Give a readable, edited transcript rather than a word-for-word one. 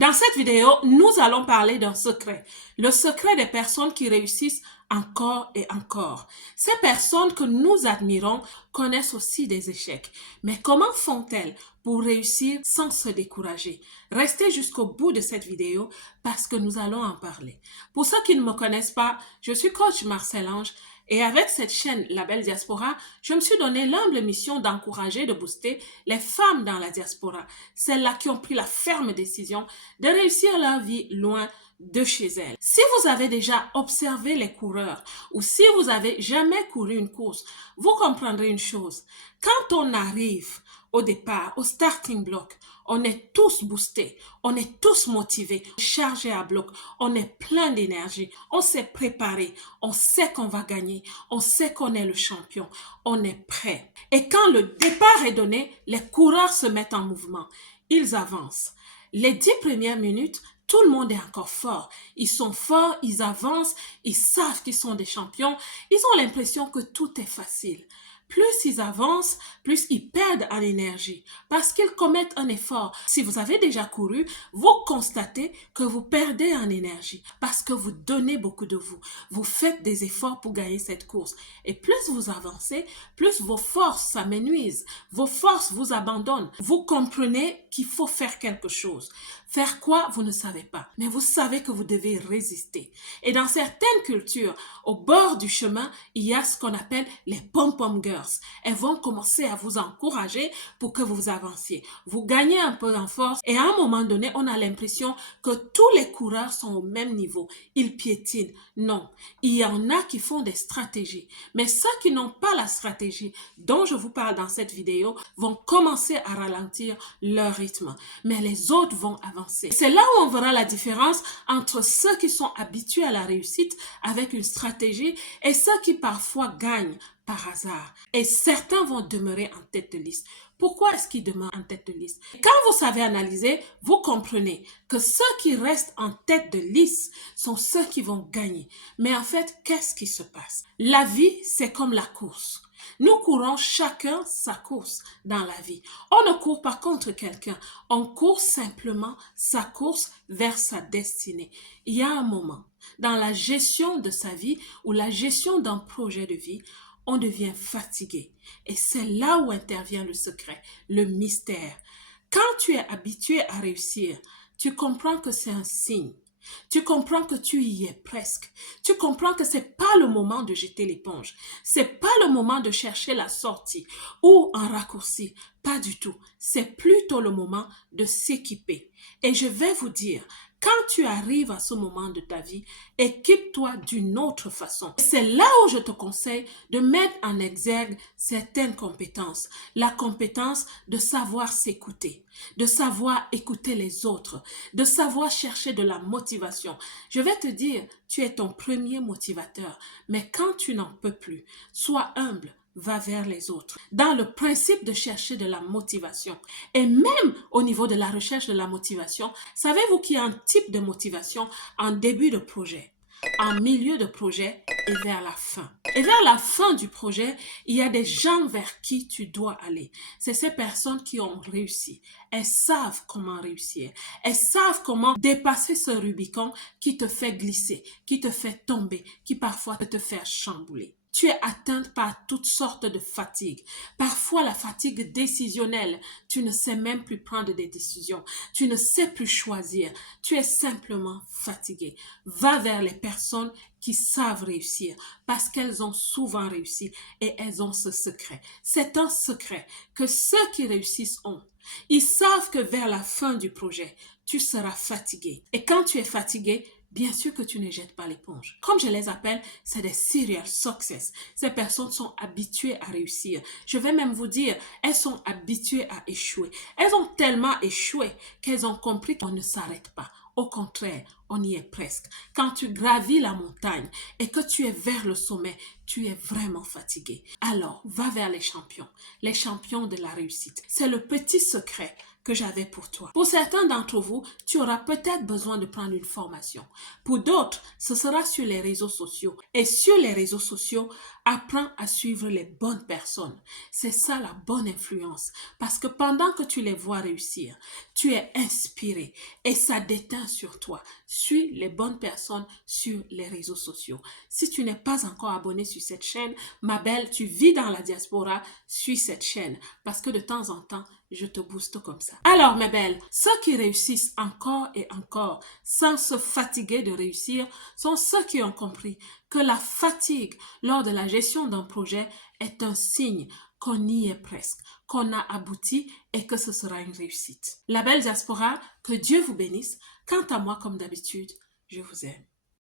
Dans cette vidéo, nous allons parler d'un secret. Le secret des personnes qui réussissent encore et encore. Ces personnes que nous admirons connaissent aussi des échecs. Mais comment font-elles pour réussir sans se décourager? Restez jusqu'au bout de cette vidéo parce que nous allons en parler. Pour ceux qui ne me connaissent pas, je suis coach Marcel Ange. Et avec cette chaîne La Belle Diaspora, je me suis donné l'humble mission d'encourager, de booster les femmes dans la diaspora, celles-là qui ont pris la ferme décision de réussir leur vie loin de chez elles. Si vous avez déjà observé les coureurs ou si vous avez jamais couru une course, vous comprendrez une chose. Quand on arrive au départ, au starting block, on est tous boostés, on est tous motivés, chargés à bloc, on est plein d'énergie, on s'est préparé, on sait qu'on va gagner, on sait qu'on est le champion, on est prêt. Et quand le départ est donné, les coureurs se mettent en mouvement, ils avancent. Les 10 premières minutes, tout le monde est encore fort. Ils sont forts, ils avancent, ils savent qu'ils sont des champions, ils ont l'impression que tout est facile. Plus ils avancent, plus ils perdent en énergie parce qu'ils commettent un effort. Si vous avez déjà couru, vous constatez que vous perdez en énergie parce que vous donnez beaucoup de vous. Vous faites des efforts pour gagner cette course. Et plus vous avancez, plus vos forces s'amenuisent. Vos forces vous abandonnent. Vous comprenez qu'il faut faire quelque chose. Faire quoi, vous ne savez pas. Mais vous savez que vous devez résister. Et dans certaines cultures, au bord du chemin, il y a ce qu'on appelle les pom-pom girls. Elles vont commencer à vous encourager pour que vous avanciez. Vous gagnez un peu en force et à un moment donné, on a l'impression que tous les coureurs sont au même niveau. Ils piétinent. Non, il y en a qui font des stratégies. Mais ceux qui n'ont pas la stratégie dont je vous parle dans cette vidéo vont commencer à ralentir leur rythme. Mais les autres vont avancer. C'est là où on verra la différence entre ceux qui sont habitués à la réussite avec une stratégie et ceux qui parfois gagnent par hasard. Et certains vont demeurer en tête de liste. Pourquoi est-ce qu'ils demeurent en tête de liste? Quand vous savez analyser, vous comprenez que ceux qui restent en tête de liste sont ceux qui vont gagner. Mais en fait, qu'est-ce qui se passe? La vie, c'est comme la course. Nous courons chacun sa course dans la vie. On ne court pas contre quelqu'un. On court simplement sa course vers sa destinée. Il y a un moment dans la gestion de sa vie ou la gestion d'un projet de vie, on devient fatigué. Et c'est là où intervient le secret, le mystère. Quand tu es habitué à réussir, tu comprends que c'est un signe. Tu comprends que tu y es presque. Tu comprends que c'est pas le moment de jeter l'éponge. C'est pas le moment de chercher la sortie ou un raccourci. Pas du tout. C'est plutôt le moment de s'équiper. Et je vais vous dire, quand tu arrives à ce moment de ta vie, équipe-toi d'une autre façon. C'est là où je te conseille de mettre en exergue certaines compétences. La compétence de savoir s'écouter, de savoir écouter les autres, de savoir chercher de la motivation. Je vais te dire, tu es ton premier motivateur, mais quand tu n'en peux plus, sois humble. Va vers les autres. Dans le principe de chercher de la motivation. Et même au niveau de la recherche de la motivation, savez-vous qu'il y a un type de motivation en début de projet, en milieu de projet et vers la fin. Et vers la fin du projet, il y a des gens vers qui tu dois aller. C'est ces personnes qui ont réussi. Elles savent comment réussir. Elles savent comment dépasser ce Rubicon qui te fait glisser, qui te fait tomber, qui parfois peut te faire chambouler. Tu es atteinte par toutes sortes de fatigues. Parfois la fatigue décisionnelle. Tu ne sais même plus prendre des décisions. Tu ne sais plus choisir. Tu es simplement fatigué. Va vers les personnes qui savent réussir parce qu'elles ont souvent réussi et elles ont ce secret. C'est un secret que ceux qui réussissent ont. Ils savent que vers la fin du projet, tu seras fatigué. Et quand tu es fatigué, bien sûr que tu ne jettes pas l'éponge. Comme je les appelle, c'est des serial success. Ces personnes sont habituées à réussir. Je vais même vous dire, elles sont habituées à échouer. Elles ont tellement échoué qu'elles ont compris qu'on ne s'arrête pas. Au contraire, on y est presque. Quand tu gravis la montagne et que tu es vers le sommet, tu es vraiment fatigué. Alors, va vers les champions de la réussite. C'est le petit secret que j'avais pour toi. Pour certains d'entre vous, tu auras peut-être besoin de prendre une formation. Pour d'autres, ce sera sur les réseaux sociaux. Et sur les réseaux sociaux, apprends à suivre les bonnes personnes. C'est ça la bonne influence. Parce que pendant que tu les vois réussir, tu es inspiré et ça déteint sur toi. Suis les bonnes personnes sur les réseaux sociaux. Si tu n'es pas encore abonné sur cette chaîne, ma belle, tu vis dans la diaspora, suis cette chaîne parce que de temps en temps, je te booste comme ça. Alors, mes belles, ceux qui réussissent encore et encore sans se fatiguer de réussir sont ceux qui ont compris que la fatigue lors de la gestion d'un projet est un signe qu'on y est presque, qu'on a abouti et que ce sera une réussite. La belle diaspora, que Dieu vous bénisse. Quant à moi, comme d'habitude, je vous aime.